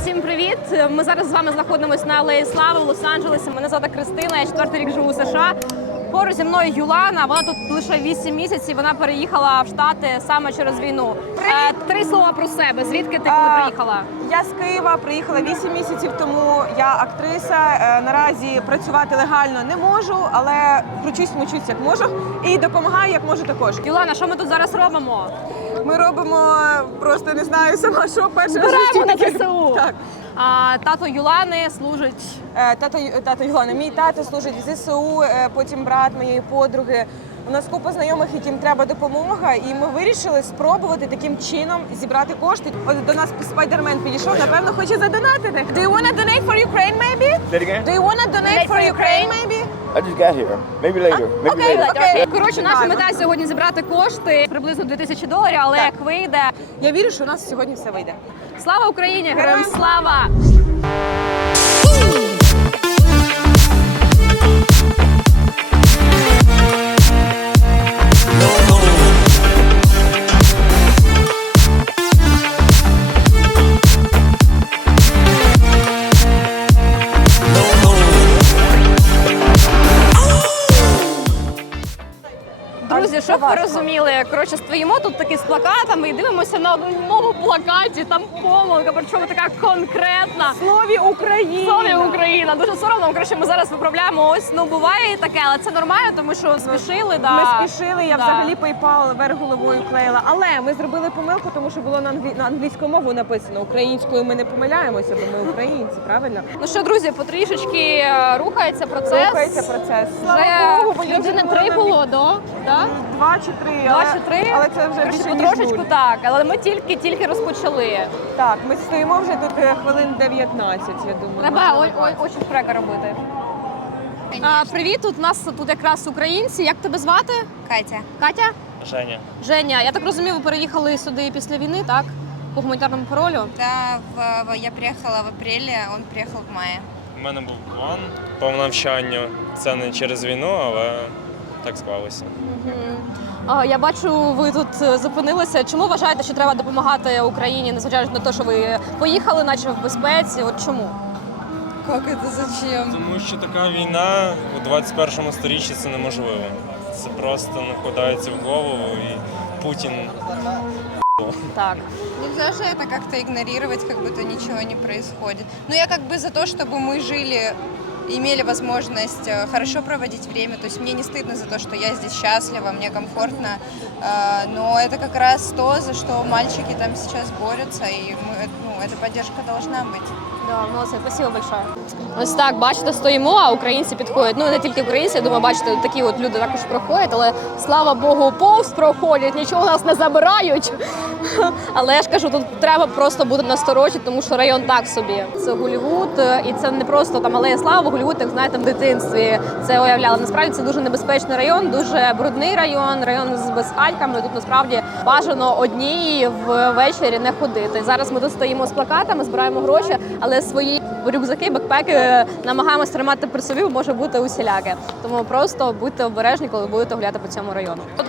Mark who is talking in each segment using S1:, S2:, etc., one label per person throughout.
S1: Всім привіт! Ми зараз з вами знаходимося на Алеї Слави в Лос-Анджелесі. Мене звати Кристина, я 4-й рік живу у США. Поруч зі мною Юлана, вона тут лише 8 місяців, вона переїхала в Штати саме через війну. 3 слова про себе, звідки ти коли приїхала?
S2: Я з Києва, приїхала 8 місяців тому, я актриса, наразі працювати легально не можу, але кручусь-мучусь як можу і допомагаю як можу також.
S1: Юлана, що ми тут зараз робимо?
S2: Ми робимо, просто не знаю сама, що перше.
S1: Збираємо на ЗСУ.
S2: Так.
S1: Тато Юлани служить.
S2: Тато Юлани, мій тато служить в ЗСУ, потім брат моєї подруги. У нас купа знайомих, яким треба допомога, і ми вирішили спробувати таким чином зібрати кошти. От до нас Спайдермен підійшов, напевно, хоче задонатити. Do you wanna donate for Ukraine, maybe?
S3: Say it again?
S2: Do you wanna donate for Ukraine, maybe?
S3: I just got here. Maybe later. Maybe
S2: Okay,
S3: later.
S2: okay.
S1: Коротше, наша мета сьогодні зібрати кошти, приблизно $2000, але
S2: Так.
S1: як вийде.
S2: Я вірю, що у нас сьогодні все вийде.
S1: Слава Україні! Героям слава! Друзі, щоб ви розуміли, коротше, стоїмо тут таки з плакатами і дивимося на одному плакаті, там помилка, причому така конкретна.
S2: Слові Україна!
S1: Слові Україна. Дуже соромно, коротше, ми зараз виправляємо, ось, буває і таке, але це нормально, тому що спішили, да.
S2: Ми спішили, я взагалі PayPal вверх головою клеїла. Але ми зробили помилку, тому що було на англійську мову написано. Українською ми не помиляємося, бо ми українці, правильно?
S1: Ну що, друзі, потрішечки рухається процес.
S2: Рухається процес.
S1: Вже людини 3 було, да?
S2: 2 чи 3.
S1: 2 чи 3?
S2: Але це вже більше ніж
S1: потрошечку
S2: 0.
S1: так, але ми тільки розпочали.
S2: Так, ми стоїмо вже тут хвилин 19, я думаю.
S1: Треба очі впрека робити. Привіт, тут у нас тут якраз українці. Як тебе звати?
S4: Катя.
S1: Катя?
S3: Женя.
S1: Женя. Я так розумію, ви переїхали сюди після війни, так? По гуманітарному паролю?
S4: Да, я приехала в апреле, он приехал в мае.
S5: У мене був план по навчанню. Це не через війну, але так склалося.
S1: Я бачу, ви тут зупинилися. Чому вважаєте, що треба допомагати Україні, незважаючи на те, що ви поїхали, наче в безпеці? От чому?
S4: Как это зачем?
S5: Тому що така війна у 21 сторіччі це неможливо. Це просто не вкладається в голову і Путін.
S1: Так.
S4: Нельзя же это как-то игнорировать, как будто ничего не происходит. Но я как бы за то, чтобы мы жили, имели возможность хорошо проводить время. То есть мне не стыдно за то, что я здесь счастлива, мне комфортно. Но это как раз то, за что мальчики там сейчас борются, и эта поддержка должна быть.
S1: Да, молодці, спасибо большое. Ось так, бачите, стоїмо, а українці підходять. Ну, не тільки українці, я думаю, бачите, такі от люди також проходять, але, слава Богу, повз проходять, нічого у нас не забирають. Але я ж кажу, тут треба просто бути насторожі, тому що район так собі. Це Голлівуд, і це не просто там Алея Слави, Голлівуд, як знаєте, в дитинстві це уявляли. Насправді це дуже небезпечний район, дуже брудний район з безхатьками. Тут насправді бажано одній ввечері не ходити. Зараз ми тут стоїмо з плакатами, збираємо гроші, але свої рюкзаки, бекпеки намагаємося тримати при собі, бо може бути усіляке. Тому просто будьте обережні, коли будете гуляти по цьому району. От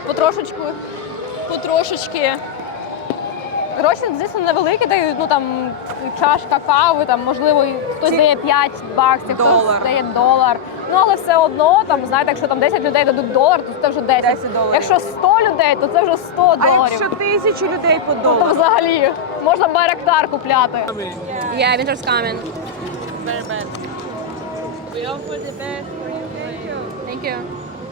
S1: потрошечки. Гроші, звісно, невеликі дають, ну там чашка кави, там можливо хтось дає $5, хтось дає $1. Ну але все одно, там знаєте, якщо там 10 людей дадуть $1, то це вже 10. Якщо 100 людей, то це вже $100.
S2: А якщо 1000 людей по
S1: То
S2: долару?
S1: взагалі можна Байрактар купляти. Yeah, winter's coming.
S2: Very bad. We offer the best for you.
S1: Thank you.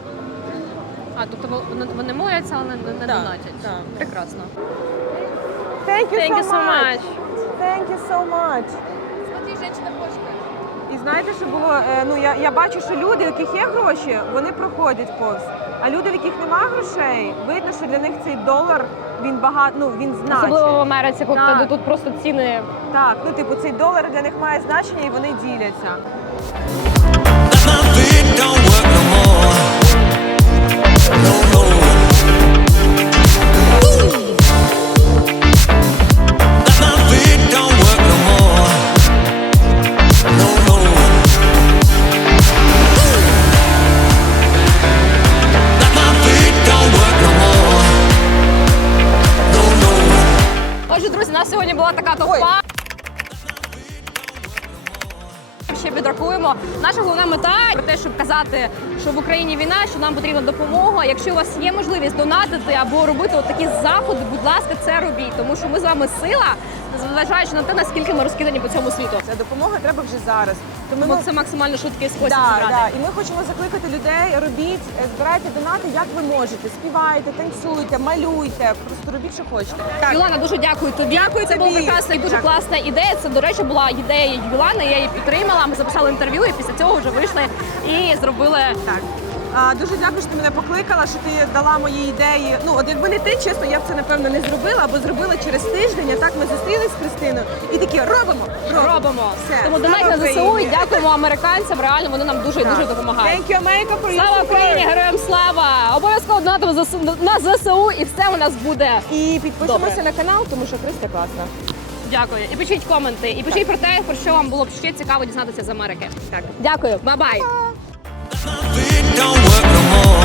S1: Тобто вони моляться, але не донатять.
S2: так.
S1: Прекрасно.
S2: Thank you so much. Thank you so much.
S4: Смотри, женщина-кошка.
S2: І знаєте, що було? Ну я бачу, що люди, у яких є гроші, вони проходять повз. А люди, в яких немає грошей, видно, що для них цей долар він він значить.
S1: Особливо в Америці, коли
S2: Так.
S1: тут просто ціни.
S2: Так, ну типу цей долар для них має значення і вони діляться.
S6: My feet don't work no more. No, no. My feet don't work no more. No, no. My feet don't work no more. No, no.
S1: Отже, друзі, у нас сьогодні була така товпа. ще підрахуємо. Наша головна мета про те, щоб казати, що в Україні війна, що нам потрібна допомога. Якщо у вас є можливість донатити або робити от такі заходи, будь ласка, це робіть, тому що ми з вами сила, незважаючи на те, наскільки ми розкидані по цьому світу.
S2: Ця допомога треба вже зараз. Тому
S1: Бо це максимально швидкий спосіб
S2: Да,
S1: зібрати.
S2: да. І ми хочемо закликати людей, робіть, збирайте донати, як ви можете. Співайте, танцюйте, малюйте, просто робіть, що хочете.
S1: Юлана, дуже дякую тобі.
S2: Дякую
S1: це
S2: тобі.
S1: була прекрасна і дуже
S2: Дякую.
S1: класна ідея. Це, до речі, була ідея Юлани, я її підтримала. Ми записали інтерв'ю і після цього вже вийшли і зробили.
S2: Так. Дуже дякую, що ти мене покликала, що ти дала мої ідеї. Ну, от якби не ти, чесно, я б це, напевно, не зробила, або зробила через тиждень, а так ми зустрілись з Христиною і такі робимо.
S1: Робимо.
S2: Все.
S1: Тому
S2: Слава
S1: донать на ЗСУ і
S2: Україні.
S1: дякуємо американцям. Реально вони нам дуже і дуже допомагають.
S2: Thank you, America, for your
S1: Слава
S2: support.
S1: Україні, героям слава! Обов'язково донатимо на ЗСУ і все у нас буде.
S2: І підписуємося
S1: Добре.
S2: на канал, тому що Христа класна.
S1: Дякую. І пишіть коменти, і пишіть про те, про що вам було б ще цікаво дізнатися з Америки.
S2: Так.
S1: Дякую, бай-бай!
S6: It don't work no more.